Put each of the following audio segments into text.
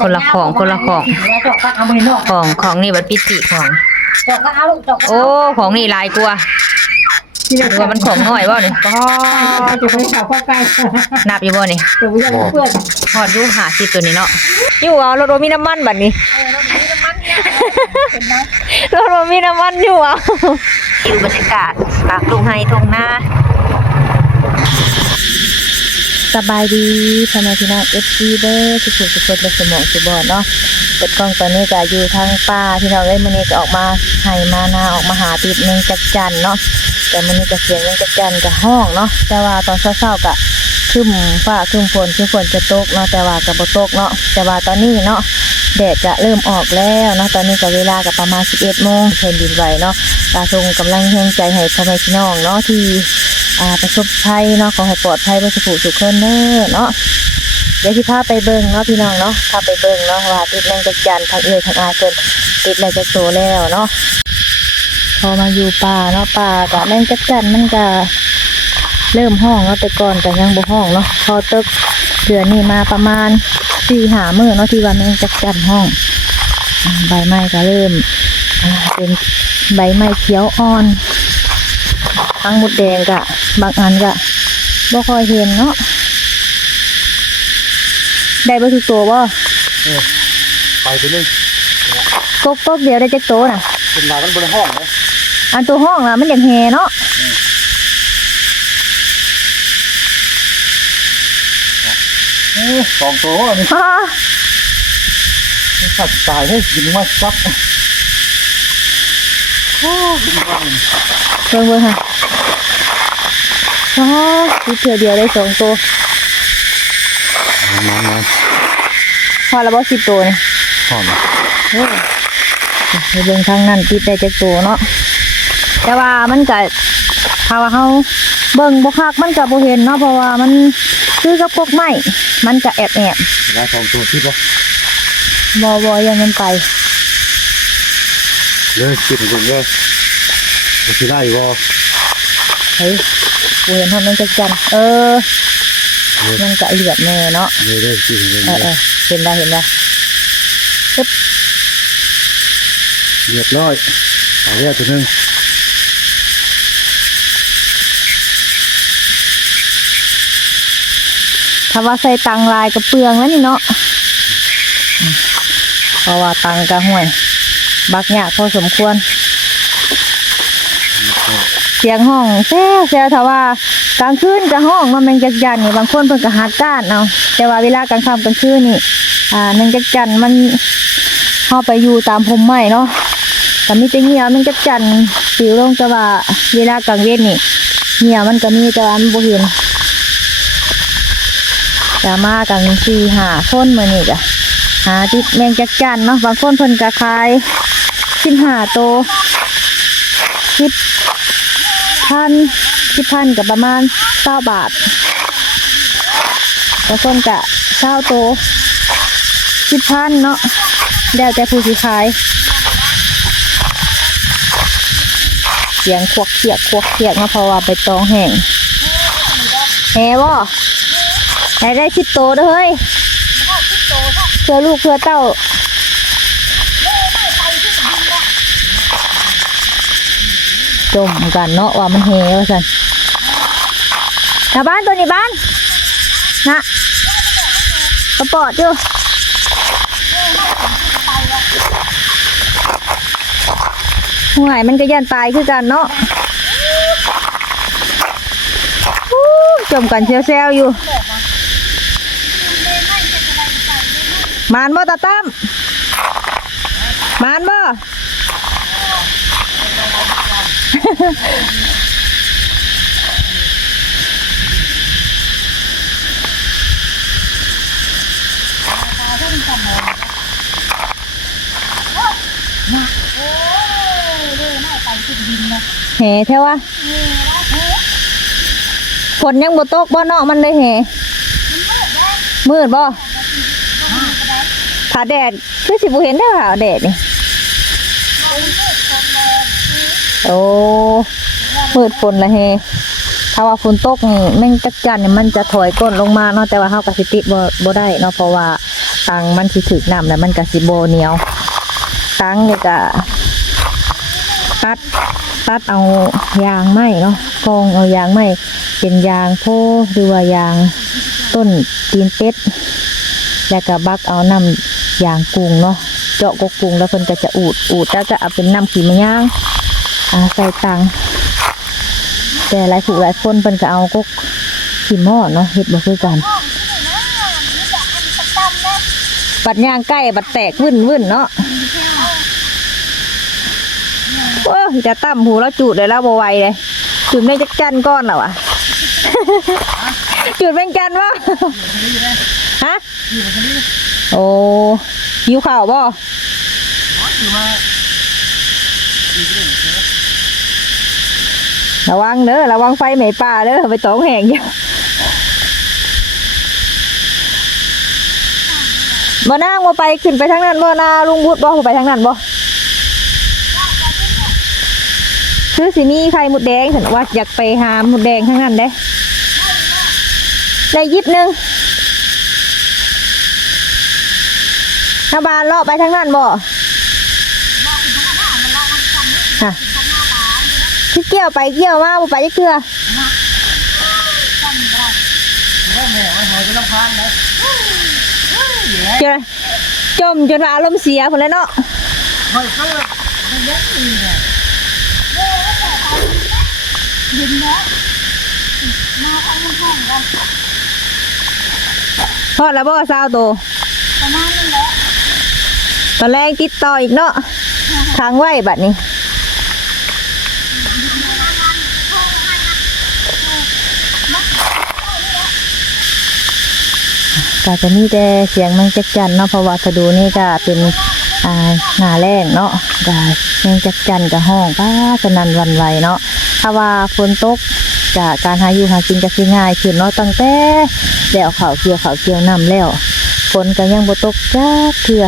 คนละของของนี่บัดปิติของโอ้ของนี่ลายกลัวดูว่ามันของน้อยบ่นี่ก็จะไปหาข้าวไก่นับอยู่บ่นี่ ตัวยังเพื่อนฮอดอยู่50ตัวนี้เนาะอยู่เอารถบ่มีน้ำมันบัดนี้รถบ่มีน้ำมันอยู่เอาอยู่บรรยากาศปากทุ่งไห้ทุ่งนาสบายดีพ่อแม่พี่น้อง FC เด้อสุขสุขและสมองสุบอดเนาะเปิดกล้องตอนนี้ก็อยู่ทางป่าพี่น้องเอ้ยมื้อนี้ก็ออกมาไห้มานาออกมาหาติดแมงจักจั่นเนาะแต่มื้อนี้ก็เสียงแมงจักจั่นก็ห้องเนาะแต่ว่าตอนเช้าๆก็ครึ้มฟ้าครึ้มฝนจะตกเนาะแต่ว่าก็บ่ตกเนาะแต่ว่าตอนนี้เนาะแดดจะเริ่มออกแล้วเนาะตอนนี้ก็เวลาก็ประมาณ 11 โมงแผ่นดินไหวเนาะก็ส่งกำลังแรงใจให้พ่อแม่พี่น้องเนาะที่ประสบภัยเนาะขอให้ปลอดภัยบ่สุขสุขคนเด้อเนาะเดี๋ยวสิพาไปเบิ่งเนาะพี่น้องเนาะพาไปเบิ่งเนาะว่าติดแมงจักจั่นทางเอื้อยทางอาเพิ่นติดแล้วจะโตแล้วเนาะพอมาอยู่ป่าเนาะป่าก็แมงจักจั่นมันก็เริ่มห้องเนาะแต่ก่อนก็ยังบ่ห้องเนาะพอตึกเดือนนี้มาประมาณ 4-5 มื้อเนาะที่ว่าแมงจักจั่นห้องใบไม้ก็เริ่มเป็นใบไม้เขียวอ่อนทั้งมดแดงก็บางอันก็บ่ค่อยเห็นเนาะได้บ่ทุกตัวบ่ไปเลยกบเดียวได้จักโตน่ะเป็นลายมันบนห้องเลยอันตัวห้องน่ะมันอยากแห่เนาะ2 ตัวนี่สัตว์ตายให้กินมาซักเบิ่งค่ะตัวเดียวได้2ตัวพอแล้วบ่10ตัวนี่หอมเบิ่งทางนั้นติดได้จักตัวเนาะแต่ว่ามันก็ถ้าว่าเฮาเบิ่งบ่คักมันก็บ่เห็นเนาะเพราะว่ามันคือกับพวกไม้มันก็แอบได้2 ตัวคิดบ่ยังมันไปเลยคิดถึงเลยสิได้บ่เฮ้ยกูเห็นมันจักจั่นมันก็เลือดแน่เนาะเลยคิดถึงเห็นได้ปึ๊บเรียบร้อยเอาแล้วตัวนึงถ้าว่าใส่ตังลายกระเปืองแล้วนี่เนาะเพราะว่าตังกระห่วยบักหยาพอสมควรเสียงห้องแซ่ถ้าว่ากลางคืนกะห้องมันแมงจักจั่นนี่บางคนเพิ่นก็หาก้านเอาแต่ว่าเวลากลางค่ำกลางคืนนี่แมงจักจั่นมันเฮาไปอยู่ตามพมไม้เนาะก็มีแต่เหงี่ยวแมงจักจั่นปิวลงแต่ว่าเวลากลางเว้นนี่เหงี่ยวมันก็มีแต่ว่ามันบ่เห็นจะมากัน4-5 คนมื้อนี้ก็หาติดแมงจักจั่นเนาะบางคนเพิ่นก็ขาย15 ตัว10,000กับประมาณ20 บาทบางคนก็20 ตัว10,000เนาะแล้วแต่ผู้สิขายเสียงควักเขียกเนาะเพราะว่าใบตองแห้งแห่บ่ให้ได้10 ตัวเด้อเฮ้ยเพื่อลูกเพื่อเต้าจมกันเนาะว่ามันแห่ว่าซั่นนะบ้านตัวนี้บ้านนะกระปอดอยู่ห่วยมันก็ยันตายคือกันเนาะจมกันแซวๆอยู่มานบ่ตาตั้มมานบ่แห่เท่าวะฝนยังบ่ตกบ่เนาะมันเลยแห่มืดบ่ถ้าแดดคือสิบ่เห็นได้ค่ะแดดนี่โอ้มืดฝนละแห่ถ้าว่าฝนตกนี่แมงจักจั่นนี่มันจะถอยก้นลงมาเนาะแต่ว่าเฮาก็สิติดบ่ได้เนาะเพราะว่า ตังมันสิถึกน้ำแล้วมันก็สิบ่เหนียวตังนี่ก็ตัดเอายางไม้เนาะกองเอายางไม้เป็นยางโพหรือว่ายางต้นตีนเป็ดแล้วก็บักเอาน้ำยางกุ้งเนาะเจาะกกกุ้งแล้วเพิ่นก็จะอูดแล้วก็เอาเป็นน้ำขี้มะย่างใส่ตังแต่หลายผู้หลายคนเพิ่นก็เอากกขี้หม้อเนาะเฮ็ดบ่คือกันบัดย่างใกล้บัดแตกวึ่นเนาะโอ้จะตั้มหูแล้วจูดเลยแล้วบ่ไหวเลยจูดแม่จักจันก้อนเหรอวะ จูดแม่จันวะ ฮะโอ้ยิวข่าวบ่ระวังเด้อระวังไฟไหม้ป่าเด้อไปตองแห้งอยู่บ่นั่งบ่ไปขึ้นไปทางนั้นบ่นาลุงบุตรบ่ไปทางนั้นบ่คือสิมีไข่มดแดงฉันว่าอยากไปหามดแดงทั้งนั้นเด้ได้ยิบนึงถ้าบานเลาะไปทางนั้นบ่ฮะที่เกี่ยวไปเกี่ยวมาบ่ไปจะเกลือจมจนว่าอารมณ์เสียคนแล้วเนาะทอดแล้วบ่ซาวโตประมาณนั้นแหละตอนแรกติดต่ออีกเนาะค้างไว้บัดนี้ก็จะมีแต่เสียงแมงจักจั่นเนาะเพราะว่าสะดูนี่ก็เป็นหน้าแรงเนาะก็แมงจักจั่นก็ห้องป้าสนั่นหวั่นไหวเนาะถ้าว่าฝนตกจากการหาอยู่หากินก็สิง่ายขึ้นเนาะตั้งแต่แล้วเขาเกี่ยวน้ำแล้วฝนก็ยังบ่ตกจักเทื่อ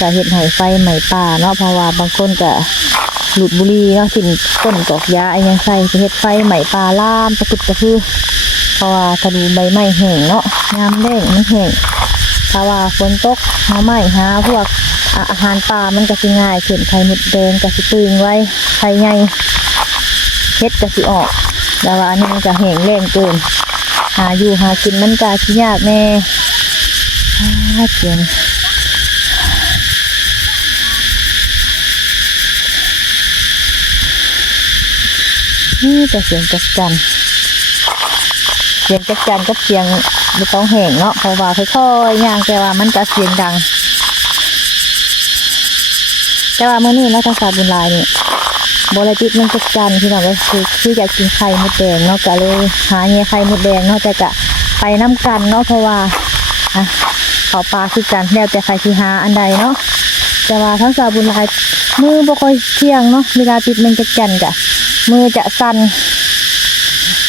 ก็เฮ็ดให้ไฟไหม้ป่าเนาะเพราะว่าบางคนก็หลุดบุหรี่เนาะกินต้นกอกยาอะไรยังใส่จะเฮ็ดไฟไหม้ป่าล่ามตะกุดตะคือเพราะว่าสะดูใบไม้แห้งเนาะยามแล้งมันแห้งถ้าว่าฝนตกหาไม้หาพวกอาหารป่ามันก็สิง่ายขึ้นไข่มดแดงก็สิปึงไว้ไข่ใหญ่เฮ็ดก็สิออกแต่ว่าอันนี้มันก็แห้งแล้งเกินหาอยู่หากินมันก็สิยากแน่เจียนนี่จะเสียงจักจั่นก็เสียงไม่ต้องแห้งเนาะเพราะว่าค่อยๆย่างแต่ว่ามันจะเสียงดังแต่ว่าเมื่อนี้เนาะทางสาวบุญหลายนี่บริจิตมันจักจั่นพี่น้องก็คืออยากกินไข่มดแดงเนาะก็เลยหาไข่มดแดงเนาะแต่ก็ไปน้ำกันเนาะเพราะว่าเขาปลาคือกันแล้วแต่ใครที่หาอันใดเนาะแต่ว่าทั้งสาวบุญหลายมือบ่ค่อยเที่ยงเนาะเวลาติดมันจักจั่นกะมือจะสั่น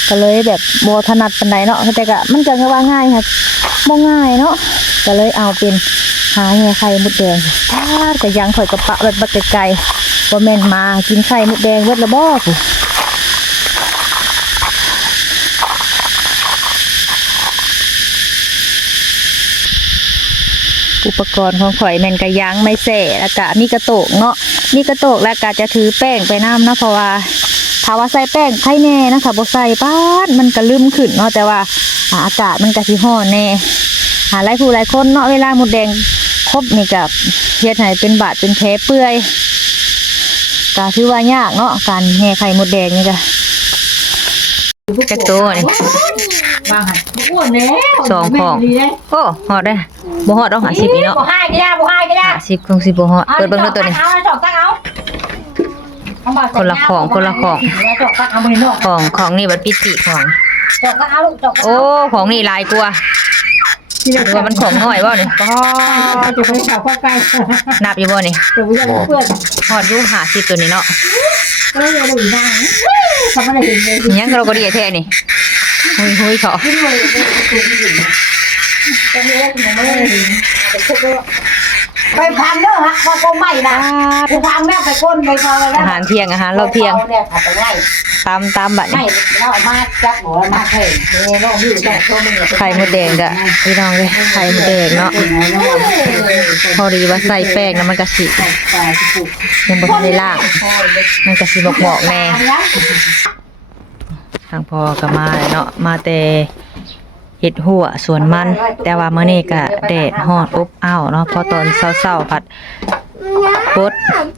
ก็เลยแบบโบถนัดปานใดเนาะแต่ก็มันจะว่าง่ายค่ะบ่ง่ายเนาะก็เลยเอาเป็นหาไข่มดแดงแต่ยังข่อยกระปะรถบักไกลๆบ่แม่นมากินไข่มดแดงเบิดละบ่กูอุปกรณ์ของข่อยแม่นกระยังไม่แส่แล้วก็มีกระโตกเนาะมีกระโตกแล้วก็จะถือแป้งไปน้ำเนาะเพราะว่าถ้าว่าใส่แป้งไข่แน่นะคะบ่ใส่ป้านมันก็ลืมขึ้นเนาะแต่ว่าอากาศมันก็สิร้อนแน่หลายผู้หลายคนเนาะเวลามดแดงครบนี่ก็เฮ็ดให้เป็นบาดเป็นแผลเปื่อยก็ถือว่ายากเนาะการแห่ไข่มดแดงนี่ก็จักตัวนี่ ว่าไงอ้วนแล้ว สองของโอ้ฮอดได้บ่ฮอดดอก50นี่เนาะ บ่ให้ก็ได้50คงสิบ่ฮอดเปิดเบิ่งตัวนี้ เอาจอกตั้งเอา คนละของ ของนี่บัดปิติของ จอกตั้งเอาลูกจอก โอ้ของนี่หลายกว่าหรือว่ามันของน้อยบ่นี่ก็ จะไปข่าวข้าวไก่ นับอยู่บ่นี่ ตัวยังเพื่อน ฮอดอยู่50ตัวนี้เนาะ ก็เลยดูหน้าทำอะไรเห็นเลย ยังเราก็ดีแท้นี่หุยเขา ขึ้นเลยตอนนี้ว่าคุณไม่ได้เห็นแต่พวกก็ ไปพังเด้อฮะพอโกไม่นะไปพังแม่ไปก้นไปพอแล้ว อาหารเที่ยงอาหารเราเที่ยง เนี่ยขับไปง่าย ตามบัด ไม่ นี้ เรามาจับหัวมาเพ่นี่น้องอยู่แต่ตัวมึง ไข่มดแดงกะพี่น้องเลยไข่มดแดงเนาะพอดีว่าใส่แป้งแล้วมันกะสิยังบ่ทันได้ล่างมันกะสิบอกแน่ทางพ่อก็มาแล้วเนาะมาแต่เฮ็ดหัวสวนมันแต่ว่ามื้อนี้ก็แดดร้อนอบอ้าวเนาะพอตอนเช้าๆผัดปด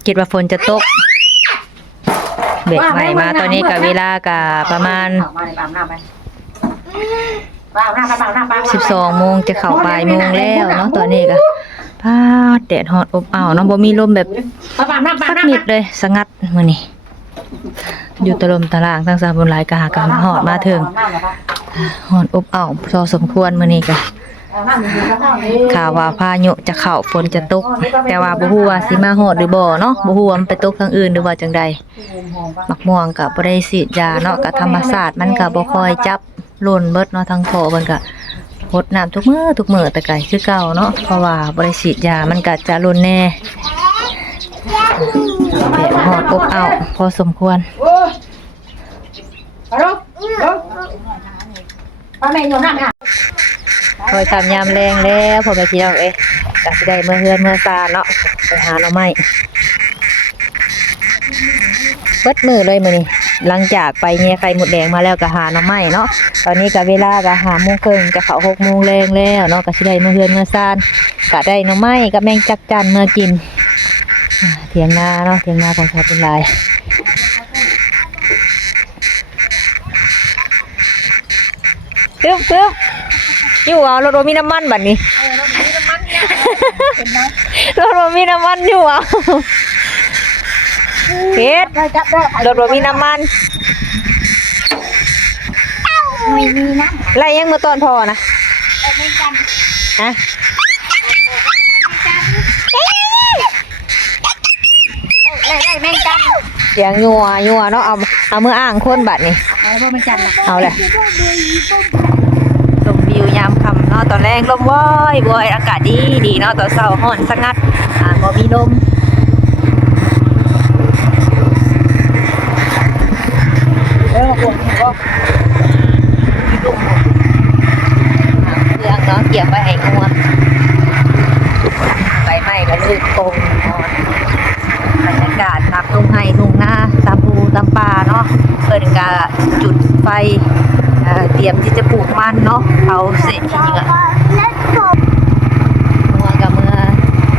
คิดว่าฝนจะตกเบรกใหม่มาตอนนี้ก็เวลาก็ประมาณ12 โมงจะเข้าบ่ายโมงแล้วเนาะตอนนี้ก็พาดแดดร้อนอบอ้าวเนาะบ่มีลมแบบสักนิดเลยสงัดมื้อนี้อยู่ตะลมตะลางทั้งสามบนหลายกะหากำฮอดมาถึงร้อนอบอ้าวพอสมควรมื้อนี้ก็ข่าวว่าพายุจะเข้าฝนจะตกแต่ว่าบ่ฮู้ว่าสิมาฮอดหรือบ่เนาะบ่ฮู้ว่ามันไปตกทางอื่นหรือว่าจังใดมักม่วงก็บ่ได้ฉีดยาเนาะก็ธรรมชาติมันก็บ่ค่อยจับหล่นเบิดเนาะทางพ่อเพิ่นก็รดน้ำทุกมื้อแต่ไกลคือเก่าเนาะเพราะว่าบ่ได้ฉีดยามันก็จะหล่นแน่แดดฮอดอบอ้าวพอสมควร ป้าแม่อยู่นั่นค่ะ คอยทำยามแรงแล้วพ่อแม่พี่น้องก็สิได้เมื่อเฮือนเมื่อซานเนาะไปหาหน่อไม้เบิดมื้อเลยมื้อนี้หลังจากไปแย่ไข่หมดแดงมาแล้วก็หาหน่อไม้เนาะตอนนี้ก็เวลาก็5 โมงครึ่งจะเข้า6 โมงแรงแล้วเนาะก็สิได้เมื่อเฮือนเมื่อซานก็ได้หน่อไม้กับแมงจักจั่นเมื่อกินเถียงนาเนาะเถียงนาของชาวเป็นลายปึ๊บอยู่เอารถบ่มีน้ำมันบัดนี้รถบ่มีน้ำมันอยู่เอาเพชรรถบ่มีน้ำมันไม่มีนะ ไรยังมาตอนพอนะฮะได้แม่งจัน เสียงยัวเนาะเอามืออ้างคนบัดนี่ เอาแม่งจัน เอาแหละชมวิวยามค่ำเนาะตอนแรกลมว้อยอากาศดีเนาะตอนเช้าร้อนสงัดบ่มีลมเรื่องเนาะเกี่ยวไปให้งัวใบไม้ก็ลื่นตรงบรรยากาศนับทุ่งไห้ทุ่งนาตามภูตามป่าเนาะเพิ่นก็จุดไฟเตรียมที่จะปลูกมันเนาะเขาเสร็จจริงๆงัวกับเมื่อ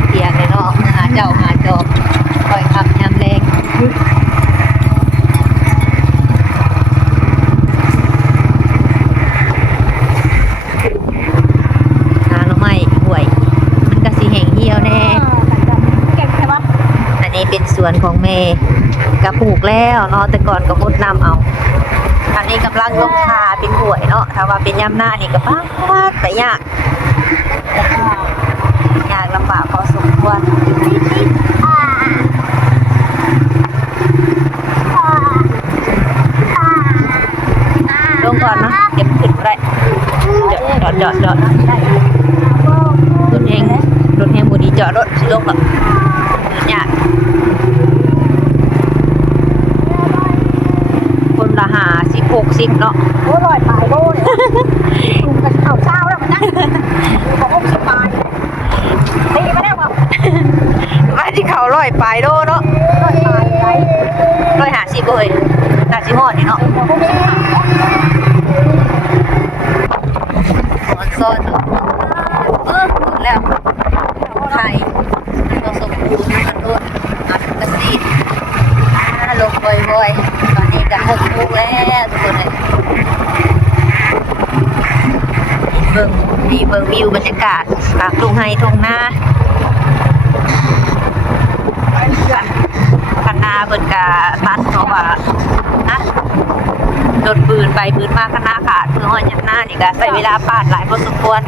เตียงเลยเนาะหาเจ้าหาจอบคอยขับยามแรงเป็นสวนของแม่กระปลูกแล้วเนาะแต่ก่อนก็พดน้ำเอาอันนี้กำลังลงคาเป็นหวยเนาะถ้าว่าเป็นย่ำหน้านี่ก็ป้าแต่ยากลำบากพอสมควรลงก่อนเนาะเก็บขึ้นได้จอดรถแห้งบูดีจอดรถสิลงแบบยากคนละ50-60เนาะโอ้ยตายโว้ยลุงกันเอาเช้าแล้วมันนั่งบอกว่า60 บาทตีมาได้ป่ะมาที่เขา100 ปลายโลเนาะ150เลยน่าสิฮอดนี่เนาะซ้อนแล้วไข่ผสมปูนกันโดนอัดกระสีลงบ่อยๆตอนนี้จะ6 โมงแล้วทุกคนเลยเบิ่งวิวบรรยากาศตามทุ่งไร่ทุ่งนาคันนาเพิ่นก็ตัดเพราะว่านะโดนปืนไปปืนมาคันนาขาดเพื่อห้อยยันหน้านี่ก็ใช้เวลาปาดหลายพอสมควร